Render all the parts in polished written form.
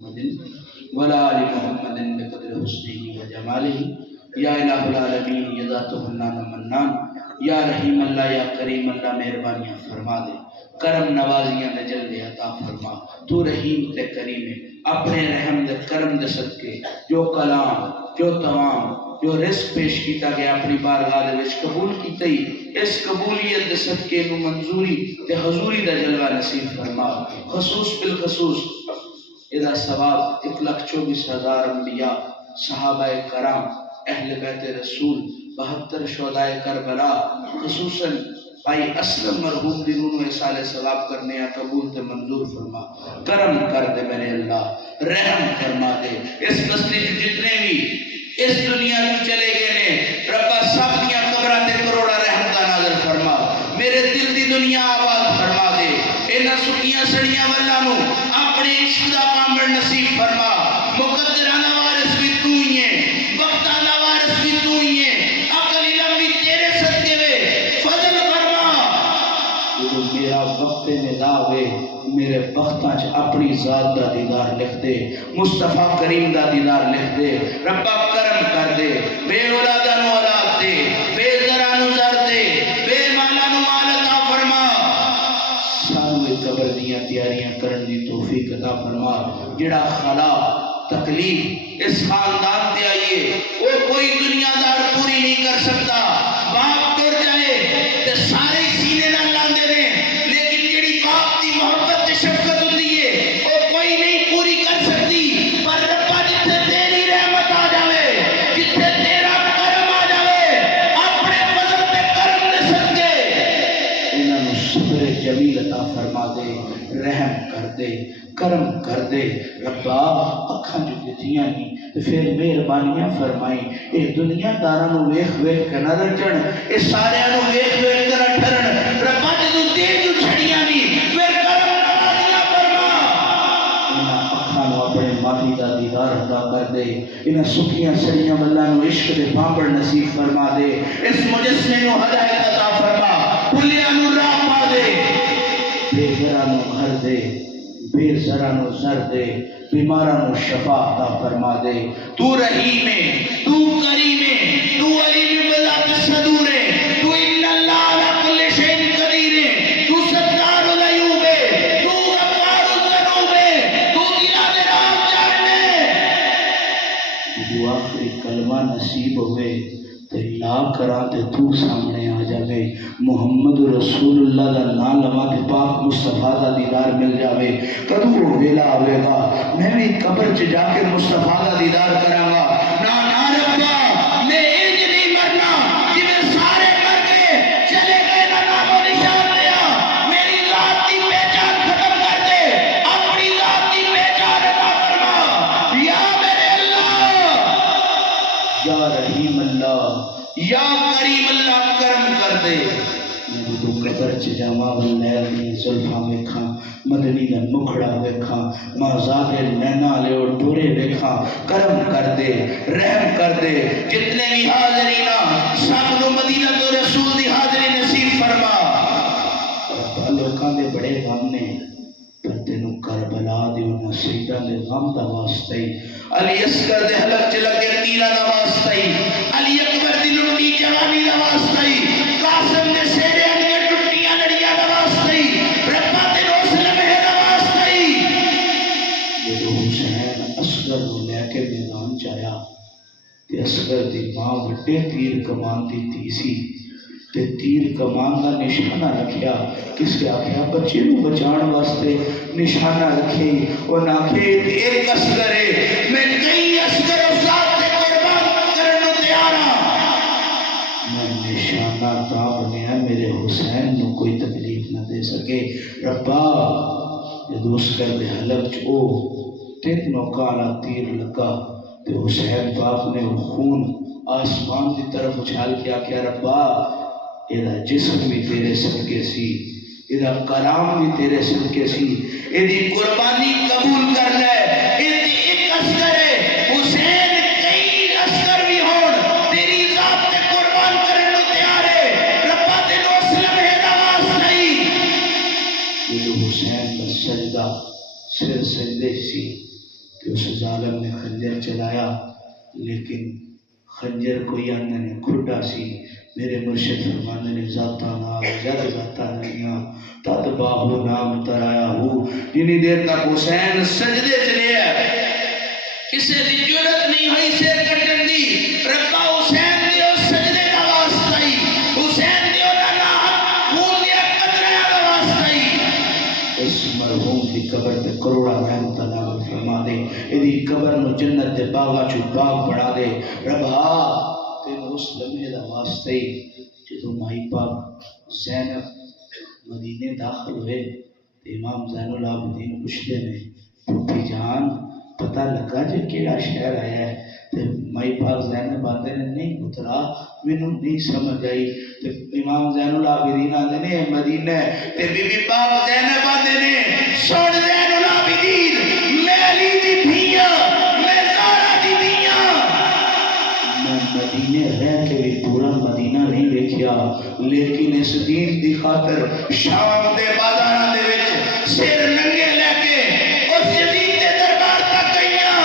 محمد ولا آل محمد بقدر حسنه وجماله یا الہ العالمین یا ذات حنان منان یا رحیم اللہ یا کریم اللہ مہربانیاں فرما دے، کرم نوازیاں دے جلدے عطا فرما۔ تو رحیم تے کریم ہے، اپنے رحم دے کرم دے صدقے جو کلام جو تمام جو رزق پیش کیتا گیا اپنی بارگاہ دے وچ قبول کیتا ہی، اس قبولیت دے صدقے نو منظوری تے حضوری دا جلوہ نصیب فرما۔ خصوص بالخصوص ادا ثواب 1,24,000 انبیاء، صحابہ کرام، اہل بیت رسول، 72 شہدائے کربلا، خصوصاً بھائی اسلم مرحوم دی روح میں سال ثواب کرنے یا قبول تے منظور فرما۔ کرم کر دے میرے اللہ، رحم فرما دے۔ اس بستی جتنے بھی اس دنیا میں چلے گئے نے ربا سب دیا قبرہ تے کروڑا رحمتہ نازل فرما۔ میرے دل دی دنیا آباد فرما دے، انہاں سکیاں سڑیاں والانو اپنے عشق دا کامل نصیب فرما۔ مقدرانہ وارث بھی تو ہی ہے، وقتانہ وارث بھی تو ہی ہے، عقل علم بھی تیرے صدقے وے، فضل فرما۔ جو میرا وقت ندا وے میرے وقتاں چ اپنی ذات دا دیدار لکھ دے، مصطفیٰ کریم دا دیدار لکھ دے۔ ربا کرم کر دے، بے اولادہ نو اولاد دے، بے ذرا نو زر دے، بے مالا نو مال عطا فرما۔ سانوے قبر دیاں تیاریاں کرن دی توفیق عطا فرما۔ جڑا خلا تکلیف اس خاندان تے آئیے وہ کوئی دنیا دار پوری نہیں کر سکتا۔ باپ ٹر جائے تے سارے سینے نہ لاندے نے، لیکن جڑی باپ دی محبت تے شفقت ہوندی ہے وہ کوئی نہیں پوری کر سکتی۔ پر ربا جتھے تیری رحمت آ جاوے، جتھے تیرا کرم آ جاوے، اپنے فضل تے کرم دے صدقے انہاں نوں صبر جمیل عطا فرما دے، رحم کر دے، کرم کر دے۔ ربا اکھاں جو دتیاں نہیں تے پھر مہربانیاں فرمائی۔ اے دنیا داراں نوں ویکھ ویکھ کے نہ رچن، اے ساریاں نوں ویکھ ویکھ کے نہ ٹھرن۔ ربا جدوں دے جو چھڑیاں نہیں پھر کرم نوازیاں فرما۔ انہاں اکھاں نوں اپنے ماہی دا دیدار عطا کر دے، انہاں سکھیاں سڑیاں ولاں نوں عشق دے پاپڑ نصیب فرما دے۔ اس مجسمے نوں ہدایت عطا فرما، بھلیاں نوں راہ پا دے، بے گھراں نوں گھر دے، بے زرا نو زر دے، بیمارا نو شفا عطا فرما دے۔ تو رحیم ہے، تو کریم ہے، تو علیم بذات الصدور ہے، تو ان اللہ علی کل شیء قدیر ہے، تو ستار العیوب ہے، تو غفار الذنوب ہے، تو دلا دے راز جاننے۔ جو آخری کلمہ نصیب ہوئے تے لا کرا تے تو سامنے آ جاوے، محمد رسول اللہ دا نام لوا تے پاک مصطفیٰ دا دیدار مل جاوے۔ کدوں وہ ویلا آوے گا میں بھی قبر چ جا کے مصطفیٰ دا دیدار کراں گا۔ نا نا ربا میں انج نہیں مرنا جویں سارے مر گئے چلے گئے نا نام و نشان لیا۔ میری ذات کی پہچان ختم کر دے، اپنی ذات کی پہچان عطا فرما۔ یا میرے اللہ، یا رحیم اللہ، یا کریم اللہ کرم کر دے۔ میں تو قبر چ جاواں واللیل دی زلفاں ویکھاں، مدنی دا مکھڑا ویکھاں، مازاد نینا لے اور ڈورے ویکھاں۔ کرم کر دے، رحم کر دے۔ جتنے بھی حاضرین سب نو مدینہ تو رسول دی حاضری نصیب فرما۔ ربا لوکاں دے بڑے غم نے پر تینوں کربلا دی انہاں شہیداں دے غم دا واسطہ ہی، علی اصغر دے حلق چ لگے تیراں دا واسطہ ہی، علی اکبر دی لٹی جوانی دا واسطہ ہی، قاسم دے سیرے انگے ٹٹیاں لڑیاں دا واسطہ ہی، ربا تینوں اس لمحے دا واسطہ ہی۔ جدو حسین اصغر نو لے کے میدان چایا تے اصغر دی ماں وڈے تیر کمان دی تھی سی تے تیر کمان دا نشانہ رکھیا، کس کے آکھیا بچے نو بچان واسطے نشانہ رکھے، اور ناکھے ایک اصغر ہے، میں کئی اصغر افساد تے قربان کرنو تیار ہاں۔ میں نشانہ تا بنیا میرے حسین نو کوئی تکلیف نہ دے سکے۔ ربا جدو اصغر دے حلق چ او 3 کالا تیر لگا تے حسین پاک نے خون آسمان کی طرف اچھال کے آکھیا ربا ایدہ جسم بھی تیرے صدقے سی، ایدہ کلام بھی تیرے صدقے سی، ایدی قربانی قبول کر لے۔ ایدی ایک اصغر ہے، حسین کئی اصغر بھی ہون تیری ذات تے قربان کرنے کو تیار ہے۔ ربا تینوں اس لمحے دا واسطہ ہی۔ یہ حسین کا سجدہ سر سجدے سی کہ اس ظالم نے خنجر چلایا، لیکن خنجر کو یہ اندر نے کھٹا سی. میرے مرشد فرمانے نے ذاتہ نال جد ذاتہ نہیں تد باہو نام ترایا ہو. جنی دیر تک حسین سجدے چلے کسے دی جرت نہیں ہوئی سر کٹن دی. ربا حسین دی اس سجدے دا واسطہ ہی، حسین دی انہاں نال خون دی قطرے دا واسطہ ہی اس مرحوم دی قبر تے کروڑا رحمت اللہ فرما دے. ایدی قبر نو جنت دے باغاں چوں باغ بنا دے. ربا تینوں اس لمحے دا واسطہ ہی جدوں مائی پاک زینب مدینے داخل ہوئے تے امام زین العابدین پوچھتے نے پھوپھی جان پتہ لگا جے کیڑا شہر آیا ہے؟ تے مائی پاک زینب آتے نے نہیں پترا مینوں نہیں سمجھ آئی. تے امام زین العابدین آتے نے مدینہ ہے. تے بی بی پاک زینب آتے نے سن زین العابدین میں علی دی دھیاں میں زہرا دی دھیاں میں مدینے رہ کے بھی پورا مدینہ نہیں دیکھیا، لیکن اس دین دی خاطر شام دے بازاراں دے وچ سر ننگے لے کے اس یزید دے دربار تک گئیاں،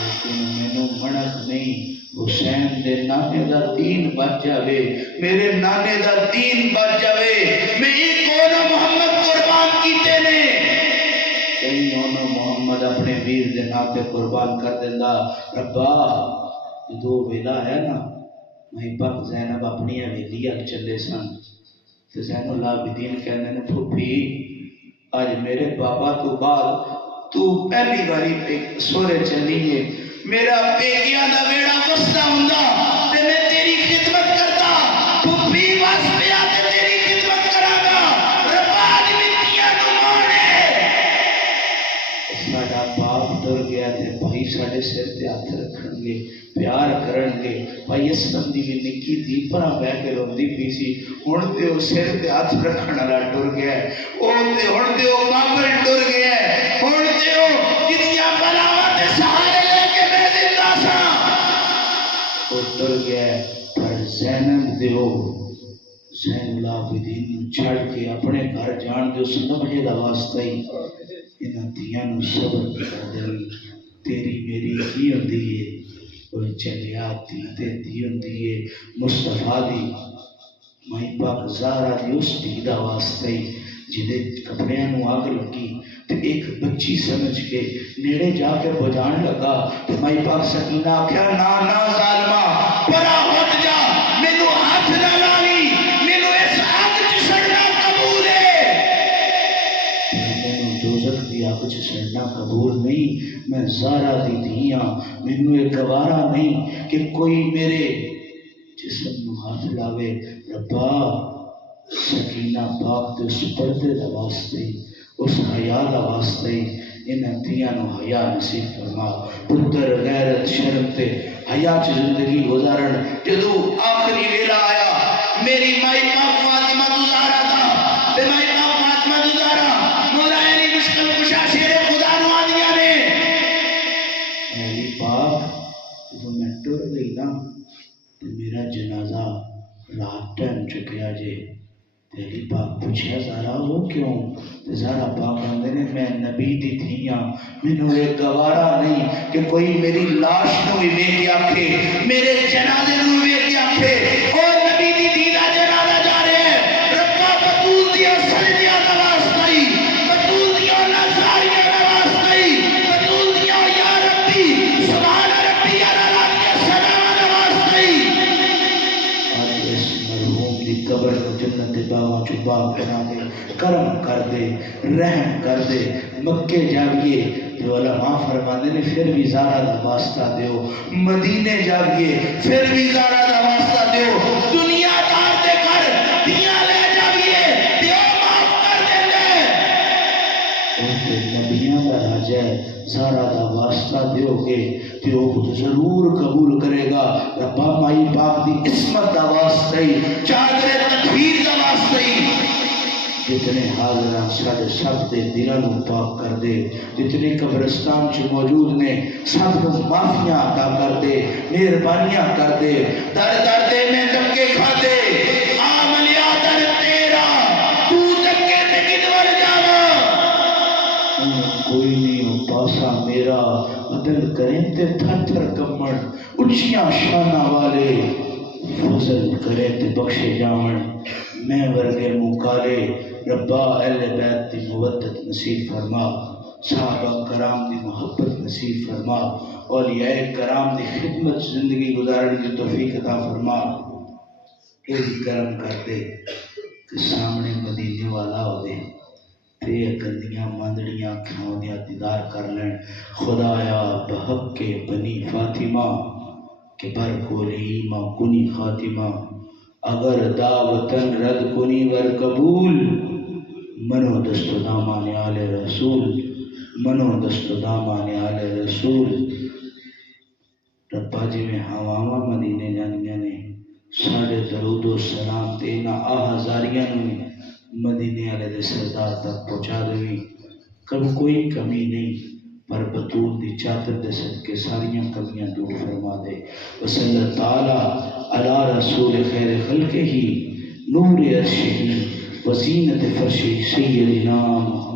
لیکن مینوں منت نہیں حسین دے نانے دا دین بچ جاوے، میرے نانے دا دین بچ جاوے. میں ایک اونا محمد قربان کیتے نے کئی اونا محمد اپنے ویر دے ناتے قربان کر دیندا. ربا دو ویلا ہے نا مائی پاک زینب اپنی حویلی اگ چلے سن تے زین العابدین کہندے نے پھوپھی اج میرے بابا تو بعد تو پہلی باری پہ سورے چلی ہے. میرا بیگیاں دا ویڑا وسدا ہوندا تے میں تیری خدمت کرتا. پھوپھی بس پیا تے تیری خدمت کراں گا. ربا دی مٹیاں نو مانے ساڈا باپ ڈر گیا تے بھائی ساڈے سر تے ہاتھ رکھن گے پیار کرن گے. بھائی اسلم دی بھی نکی تھی پرا بہ کے روندی پی سی. ہن تے او سر تے ہاتھ رکھن والا ٹر گیا ہے. او تے ہن تے او کافر ٹر گیا ہے. ہن تے او جتیاں بلاواں تے سہارے لے کے میں زندہ ساں او ٹر گیا ہے. پر زینب دیو زین العابدین نو چھڑ کے اپنے گھر جان دے اس لمحے دا واسطہ ہی انہاں دھیاں نو صبر کر دے. تیری میری کی ہوندی ہے وہ چلیا تھی تے دی ہوندی ہے مصطفیٰ دی مائی پاک زہرا دی اس دی دا واسطہ ہی جدے کپڑیاں نو آگ لگی تے ایک بچی سمجھ کے نیڑے جا کے بجان لگا تے مائی پاک سکینہ آکھیا نا نا ظالمہ پرا ہٹ جا مینوں ہاتھ نہ لاوی مینوں اس آگ چ سڑنا قبول ہے. مینوں دوزخ دی آگ چ سڑنا قبول نہیں. میں زہرا دی دھیاں مینوں یہ گوارا نہیں کہ کوئی میرے جسم نو ہاتھ لاوے. ربا سکینہ پاک دے اس پردے دا واسطے اس حیا دا واسطے انہاں دھیاں نو حیا نصیب فرما. پتر غیرت شرم تے حیا چ زندگی گزارن. جدو آخری ویلا آیا میری مائی پاک فاطمہ زہرا دا تے مائی پاک فاطمہ زہرا مولا علی مشکل کشا شیر خدا نو آدیاں نے علی پاک جدو میں ٹر گئی نا تے میرا جنازہ رات ٹائم چکیا جے. تے علی پاک پوچھا زہرا وہ کیوں؟ تے زہرا پاک آندے نے میں نبی دی دھیاں مینوں یہ گوارا نہیں کہ کوئی میری لاش نو بھی ویکھ کے آکھے میرے جنازے نو بھی ویکھ کے آکھے او نبی دی دھی دا جنازہ جا رہا ہے. ربا بطول دیا سجدیاں دا واسطہ ہی بطول دیا نظاریاں دا واسطہ ہی بطول دیا یا ربی سبحان ربی اعلیٰ کے سلام دا واسطہ ہی آج اس مرحوم دی قبر کو جنت دے باغاں چوں باغ بنا دے. کرم کر دے رحم کر دے. مکے جاویے جو علماء فرماندے نے پھر بھی زہرا دا واسطہ دیو. مدینے جاویے پھر بھی زہرا دا واسطہ دیو. دنیا دار دے گھر دیاں لے جاویے دیو معاف کر دے. تے نبیاں دا راجہ ہے زہرا دا واسطہ دیو گے تے وہ ضرور قبول کرے گا. ربا مائی پاک دی عصمت دا واسطہ ہی چادر تطہیر دا واسطہ ہی جتنے حاضران ساڈے سب دے دلاں نوں پاک کر دے. جتنے قبرستان چ موجود نے سب کو معافیاں عطا کر دے مہربانیاں کر دے. در در دے میں دھکے کھا دے آملیا در تیرا تو دھکے تے کدھر جاواں کوئی نہیں ہو پاسا میرا عدل کریں تے تھر تھر کمڑ اچھیاں شانہ والے فضل کریں تے بخشے جاون میں ورگے مکالے ربا اہل بیت دی مودت نصیب فرما صحابہ کرام دی محبت نصیب فرما اولیاء کرام دی خدمت زندگی گزارنے کی توفیق عطا فرما یہ کرم کر دے کہ سامنے مدینے والا ہو دے تے گندیاں ماندڑیاں کھاؤں دیا دیدار کر لیں خدایا بحق کے بنی فاطمہ کہ بر کولی ماں کنی خاتمہ اگر دعوتن رد کنی ور قبول منو دست و دامان آل رسول منو دست و دامان آل رسول ربا جی میں ہواواں مدینے جانیاں نے ساڑھے درود و سلام تینا آہزاریاں نے مدینے والے دے سردار تک پہنچا دوی کب کوئی کمی نہیں پر بطول دی چادر دے صدقے ساریاں کمیاں دور فرما دے وصلی اللہ تعالی علی رسول خیر خلقہ ہی نور عرشہ وزینت فرشہ سیدنا محمد